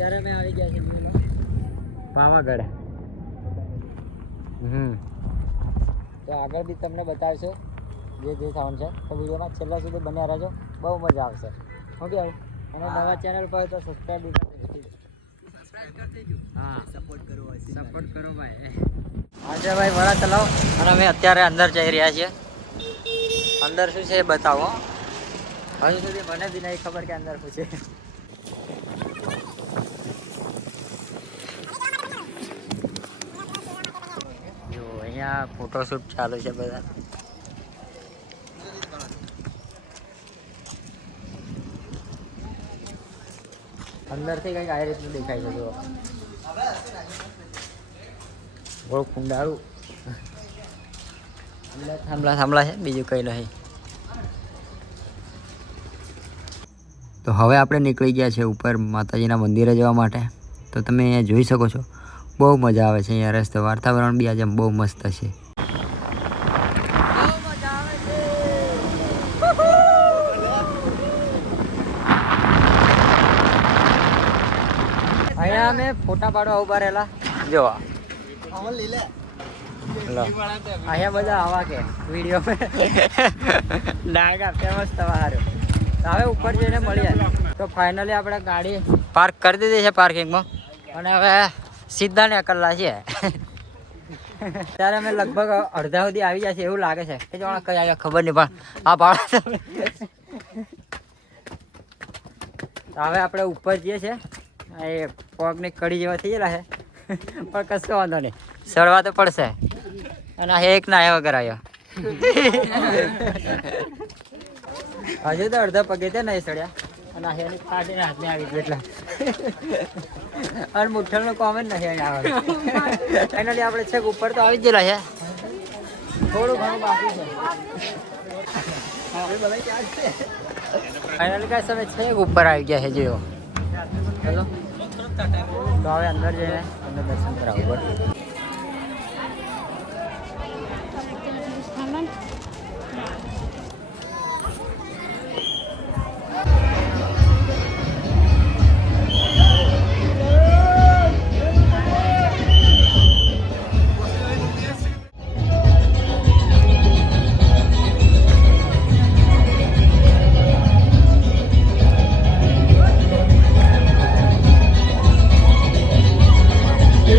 અત્યારે અમે આવી ગયા છીએ પાવાગઢ. તો આગળ બી તમને બતાવશે જે સાઉન્ડ છે. તો વિડીયોમાં છેલ્લા સુધી બન્યા રહેજો, બહુ મજા આવશે. ઓકે આવું અને નવા ચેનલ પર તો સબસ્ક્રાઈબ કરી દેજો. હા, સપોર્ટ કરો ભાઈ. આજે ભાઈ વડા ચલાવો અને અમે અત્યારે અંદર જઈ રહ્યા છીએ. અંદર શું છે એ બતાવો. હજુ સુધી મને બી નહીં ખબર કે અંદર શું છે. જો અહીંયા ફોટોશૂટ ચાલુ છે બધા. અંદરથી કંઈક આ રીતનું દેખાય છે. જો બહુ કુંડાળું થાંભલા છે, બીજું કંઈ નહીં. તો હવે આપણે નીકળી ગયા છે ઉપર માતાજીના મંદિરે જવા માટે. તો તમે અહીંયા જોઈ શકો છો, બહુ મજા આવે છે અહીંયા. રસ્તો વાતાવરણ બી આજે બહુ મસ્ત છે. અહીંયા અમે ફોટા પાડવા ઉભા રહેલા. જો અહીંયા બધા આવા કે વિડીયો ડાયગા ફેમસ તમારું. હવે ઉપર જઈને મળીએ. તો ફાઇનલી આપણે ગાડી પાર્ક કરી દીધી છે પાર્કિંગમાં અને હવે સીધા નીકળલા છીએ. ત્યારે અમે લગભગ અડધા સુધી આવી જાય છે એવું લાગે છે. કે જો કઈ આવ્યા ખબર નહીં, પણ આ ભાડા હવે આપણે ઉપર જઈએ છીએ. એ પગની કડી જેવા થઈ ગયેલા છે, પણ કશો વાંધો નહીં, સડવા તો પડશે. અને એક ના એ વગર આવ્યો. હજુ તો અડધા પગે તે નહીં સડ્યા અને એની કાઢીને હાથમાં આવી ગયું એટલે. અને મુઠ્ઠલનું કોમ જ નથી અહીં આવવાનું. ફાઇનલી આપણે છેક ઉપર તો આવી જ ગયેલા છે, થોડું ઘણું બાકી છે. ફાઇનલી કાંઈ સમય છેક ઉપર આવી ગયા છે. જો ચલો તો હવે અંદર જઈને તમને દર્શન કરાવવું પડે.